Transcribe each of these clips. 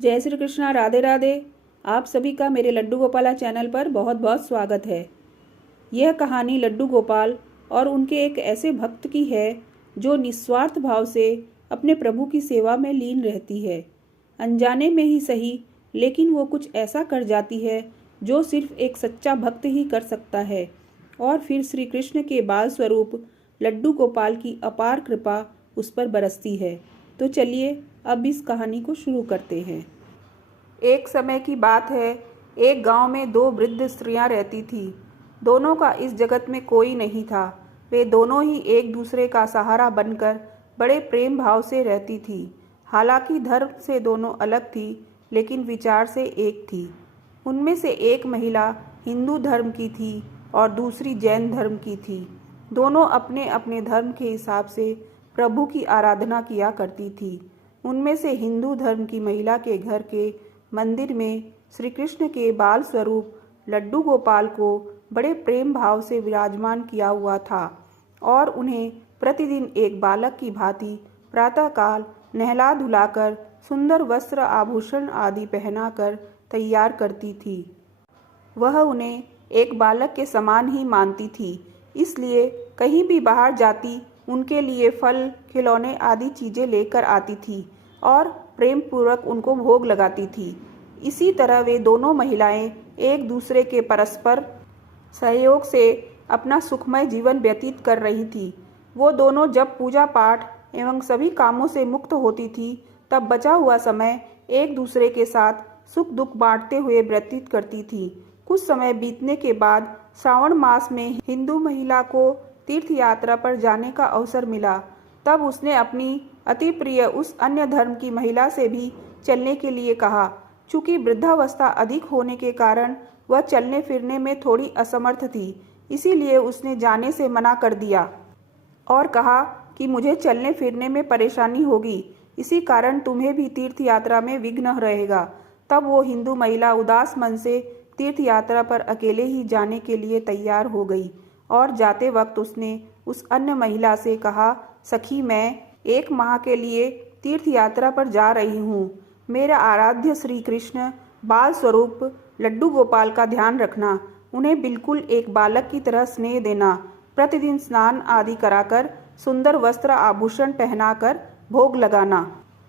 जय श्री कृष्णा। राधे राधे। आप सभी का मेरे लड्डू गोपाला चैनल पर बहुत बहुत स्वागत है। यह कहानी लड्डू गोपाल और उनके एक ऐसे भक्त की है जो निस्वार्थ भाव से अपने प्रभु की सेवा में लीन रहती है। अनजाने में ही सही, लेकिन वो कुछ ऐसा कर जाती है जो सिर्फ एक सच्चा भक्त ही कर सकता है। और फिर श्री कृष्ण के बाल स्वरूप लड्डू गोपाल की अपार कृपा उस पर बरसती है। तो चलिए अब इस कहानी को शुरू करते हैं। एक समय की बात है, एक गांव में दो वृद्ध स्त्रियां रहती थीं। दोनों का इस जगत में कोई नहीं था। वे दोनों ही एक दूसरे का सहारा बनकर बड़े प्रेम भाव से रहती थीं। हालांकि धर्म से दोनों अलग थी, लेकिन विचार से एक थी। उनमें से एक महिला हिंदू धर्म की थी और दूसरी जैन धर्म की थी। दोनों अपने अपने धर्म के हिसाब से प्रभु की आराधना किया करती थी। उनमें से हिंदू धर्म की महिला के घर के मंदिर में श्री कृष्ण के बाल स्वरूप लड्डू गोपाल को बड़े प्रेम भाव से विराजमान किया हुआ था और उन्हें प्रतिदिन एक बालक की भांति प्रातःकाल नहला धुलाकर सुंदर वस्त्र आभूषण आदि पहनाकर तैयार करती थी। वह उन्हें एक बालक के समान ही मानती थी, इसलिए कहीं भी बाहर जाती उनके लिए फल, खिलौने आदि चीज़ें लेकर आती थी और प्रेम पूर्वक उनको भोग लगाती थी। इसी तरह वे दोनों महिलाएं एक दूसरे के परस्पर सहयोग से अपना सुखमय जीवन व्यतीत कर रही थी। वो दोनों जब पूजा पाठ एवं सभी कामों से मुक्त होती थी, तब बचा हुआ समय एक दूसरे के साथ सुख दुख बांटते हुए व्यतीत करती थी। कुछ समय बीतने के बाद श्रावण मास में हिंदू महिला को तीर्थ यात्रा पर जाने का अवसर मिला। तब उसने अपनी अति प्रिय उस अन्य धर्म की महिला से भी चलने के लिए कहा। चूंकि वृद्धावस्था अधिक होने के कारण वह चलने फिरने में थोड़ी असमर्थ थी, इसीलिए उसने जाने से मना कर दिया और कहा कि मुझे चलने फिरने में परेशानी होगी, इसी कारण तुम्हें भी तीर्थ यात्रा में विघ्न रहेगा। तब वो हिंदू महिला उदास मन से तीर्थ यात्रा पर अकेले ही जाने के लिए तैयार हो गई और जाते वक्त उसने उस अन्य महिला से कहा, सखी, मैं 1 माह के लिए तीर्थ यात्रा पर जा रही हूँ। मेरा आराध्य श्री कृष्ण बाल स्वरूप लड्डू गोपाल का ध्यान रखना। उन्हें बिल्कुल एक बालक की तरह स्नेह देना। प्रतिदिन स्नान आदि कराकर सुंदर वस्त्र आभूषण पहनाकर भोग लगाना।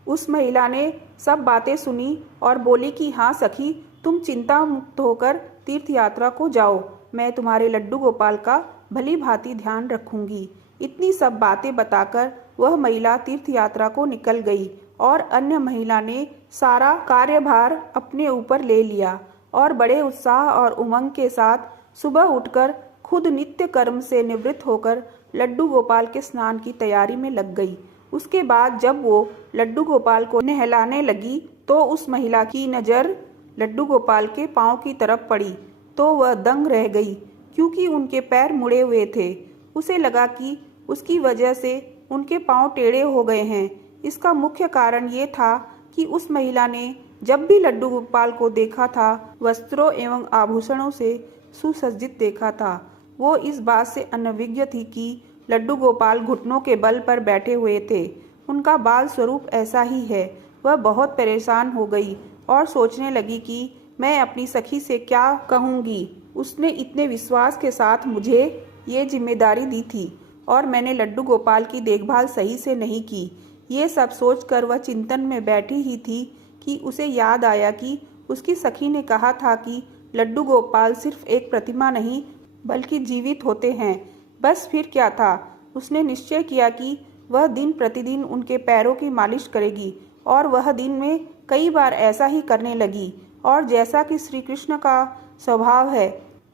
उस महिला ने सब बातें सुनी और बोली कि हाँ सखी, तुम चिंता मुक्त होकर तीर्थ यात्रा को जाओ। मैं तुम्हारे लड्डू गोपाल का भली भांति ध्यान रखूंगी। इतनी सब बातें बताकर वह महिला तीर्थ यात्रा को निकल गई और अन्य महिला ने सारा कार्यभार अपने ऊपर ले लिया और बड़े उत्साह और उमंग के साथ सुबह उठकर खुद नित्य कर्म से निवृत्त होकर लड्डू गोपाल के स्नान की तैयारी में लग गई। उसके बाद जब वो लड्डू गोपाल को नहलाने लगी तो उस महिला की नज़र लड्डू गोपाल के पाँव की तरफ पड़ी तो वह दंग रह गई, क्योंकि उनके पैर मुड़े हुए थे। उसे लगा कि उसकी वजह से उनके पांव टेढ़े हो गए हैं। इसका मुख्य कारण ये था कि उस महिला ने जब भी लड्डू गोपाल को देखा था, वस्त्रों एवं आभूषणों से सुसज्जित देखा था। वो इस बात से अनभिज्ञ थी कि लड्डू गोपाल घुटनों के बल पर बैठे हुए थे। उनका बाल स्वरूप ऐसा ही है। वह बहुत परेशान हो गई और सोचने लगी कि मैं अपनी सखी से क्या कहूँगी। उसने इतने विश्वास के साथ मुझे ये जिम्मेदारी दी थी और मैंने लड्डू गोपाल की देखभाल सही से नहीं की। ये सब सोचकर वह चिंतन में बैठी ही थी कि उसे याद आया कि उसकी सखी ने कहा था कि लड्डू गोपाल सिर्फ एक प्रतिमा नहीं बल्कि जीवित होते हैं। बस फिर क्या था, उसने निश्चय किया कि वह दिन प्रतिदिन उनके पैरों की मालिश करेगी और वह दिन में कई बार ऐसा ही करने लगी। और जैसा कि श्री कृष्ण का स्वभाव है,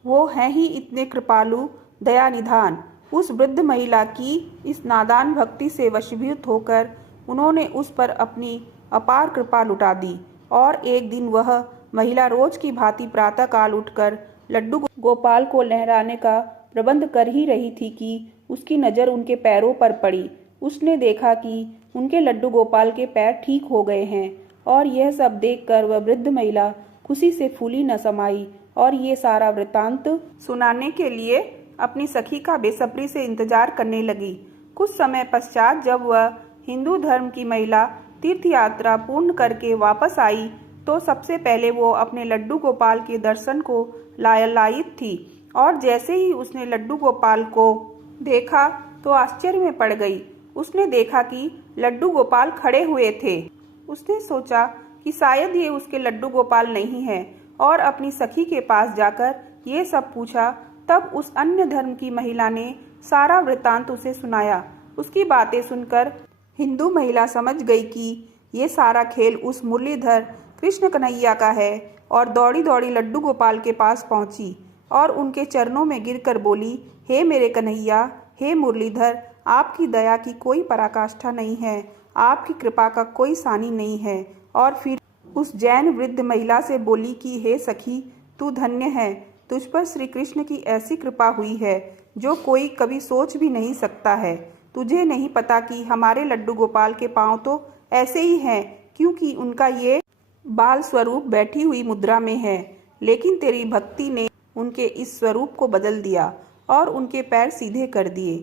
वो हैं ही इतने कृपालु, दया निधान। उस वृद्ध महिला की इस नादान भक्ति से वशीभूत होकर उन्होंने उस पर अपनी अपार कृपा लुटा दी और एक दिन वह महिला रोज की भांति प्रातःकाल उठकर लड्डू गोपाल को लहराने का प्रबंध कर ही रही थी कि उसकी नज़र उनके पैरों पर पड़ी। उसने देखा कि उनके लड्डू गोपाल के पैर ठीक हो गए हैं और यह सब देखकर वह वृद्ध महिला खुशी से फूली न समाई और ये सारा वृतांत सुनाने के लिए अपनी सखी का बेसब्री से इंतजार करने लगी। कुछ समय पश्चात जब वह हिंदू धर्म की महिला तीर्थ यात्रा पूर्ण करके वापस आई तो सबसे पहले वो अपने लड्डू गोपाल के दर्शन को लालायित थी और जैसे ही उसने लड्डू गोपाल को देखा तो आश्चर्य में पड़ गई। उसने देखा कि लड्डू गोपाल खड़े हुए थे। उसने सोचा कि शायद ये उसके लड्डू गोपाल नहीं है और अपनी सखी के पास जाकर ये सब पूछा। तब उस अन्य धर्म की महिला ने सारा वृत्तांत उसे सुनाया। उसकी बातें सुनकर हिंदू महिला समझ गई कि ये सारा खेल उस मुरलीधर कृष्ण कन्हैया का है और दौड़ी दौड़ी लड्डू गोपाल के पास पहुंची और उनके चरणों में गिरकर बोली, हे मेरे कन्हैया, हे मुरलीधर, आपकी दया की कोई पराकाष्ठा नहीं है, आपकी कृपा का कोई सानी नहीं है। और फिर उस जैन वृद्ध महिला से बोली कि हे सखी, तू धन्य है, तुझ पर श्री कृष्ण की ऐसी कृपा हुई है जो कोई कभी सोच भी नहीं सकता है। तुझे नहीं पता कि हमारे लड्डू गोपाल के पांव तो ऐसे ही हैं क्योंकि उनका ये बाल स्वरूप बैठी हुई मुद्रा में है, लेकिन तेरी भक्ति ने उनके इस स्वरूप को बदल दिया और उनके पैर सीधे कर दिए।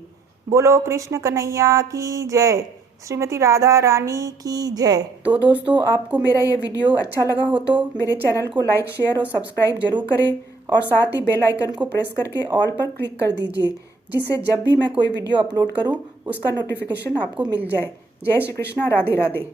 बोलो कृष्ण कन्हैया की जय, श्रीमती राधा रानी की जय। तो दोस्तों, आपको मेरा ये वीडियो अच्छा लगा हो तो मेरे चैनल को लाइक, शेयर और सब्सक्राइब जरूर करें और साथ ही बेल आइकन को प्रेस करके ऑल पर क्लिक कर दीजिए, जिससे जब भी मैं कोई वीडियो अपलोड करूं उसका नोटिफिकेशन आपको मिल जाए। जय श्री कृष्णा, राधे राधे।